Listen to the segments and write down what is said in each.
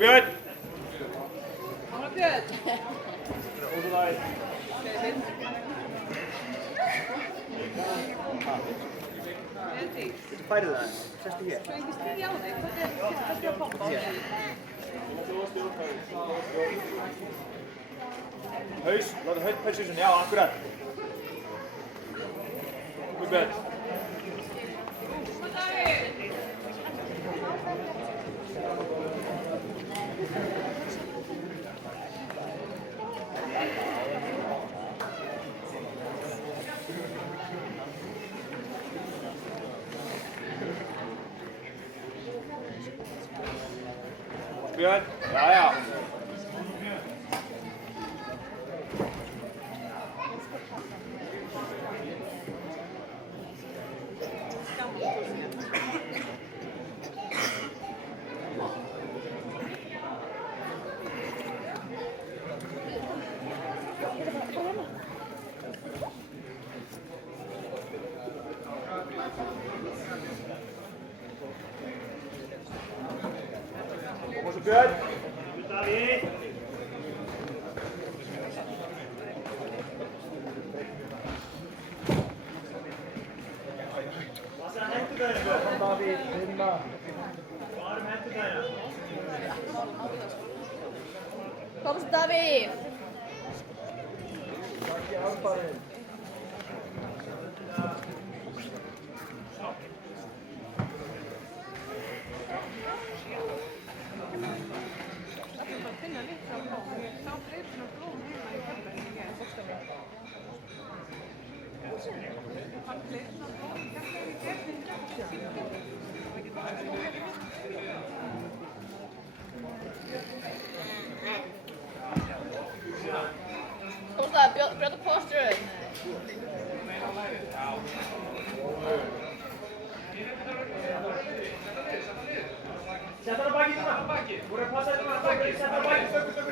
Björn! Kom Björn! Færðu það, sestu hér. Svo ekki stíði á þig, hvað er að pompa á þig? Haus, láta hausinn, já, akkurat. Kom Björn. Björn, já. Kom så Björn. David. Vad ska hända där Björn? David, vinna. Vad har hänt där? Kom så David! Tack i armparren. Kom så där, bröt upp posturen! Sätt den bak i den bak. Borde passa den bak. Sätt den bak. Stöck.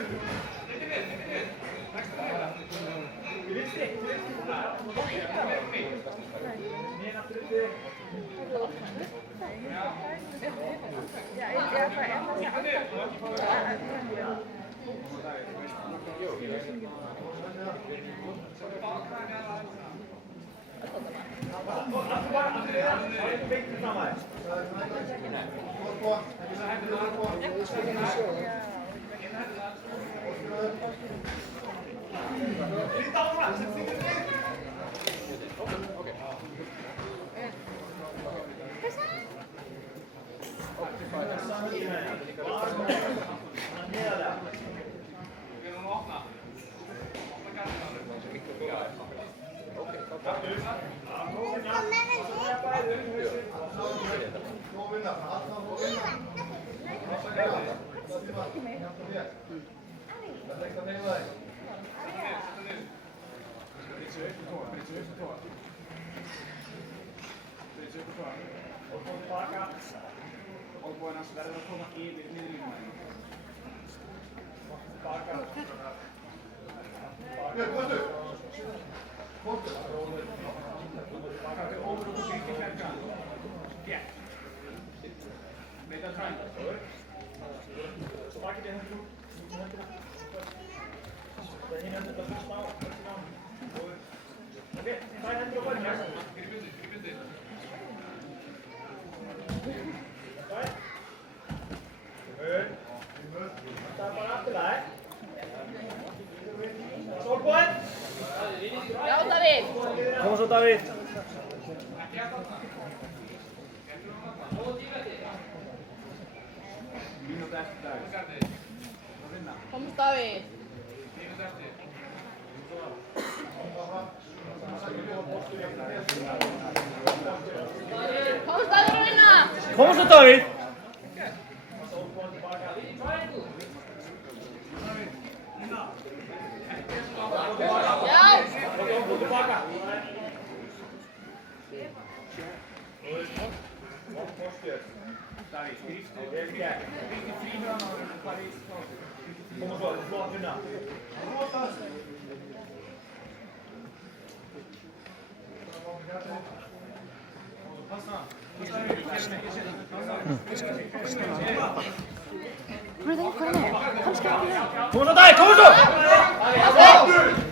Olboinassa verður að koma yfir miðjumæðin. Baka. Björn, komstu! Komstu! Baka til ofur og byggi kærka. Fjert. Leita triangle. Svo bakið til hendur út. Það er hinn hendur að fyrst á. Ok, það er hendur á bæðinu. Fyrir bundi. Það er bara aftur það. Solbúinn. Já David! Kom svo David. Mínúta eftir David. Kom så David! Kom så David och vinna! Kom så David. Ja! David, skriftu fríhörn og hvað í skóðu. Kom svo, flott að finna. Passa. Hur är det för den här? Kom ska vi. Kom så David, kom så!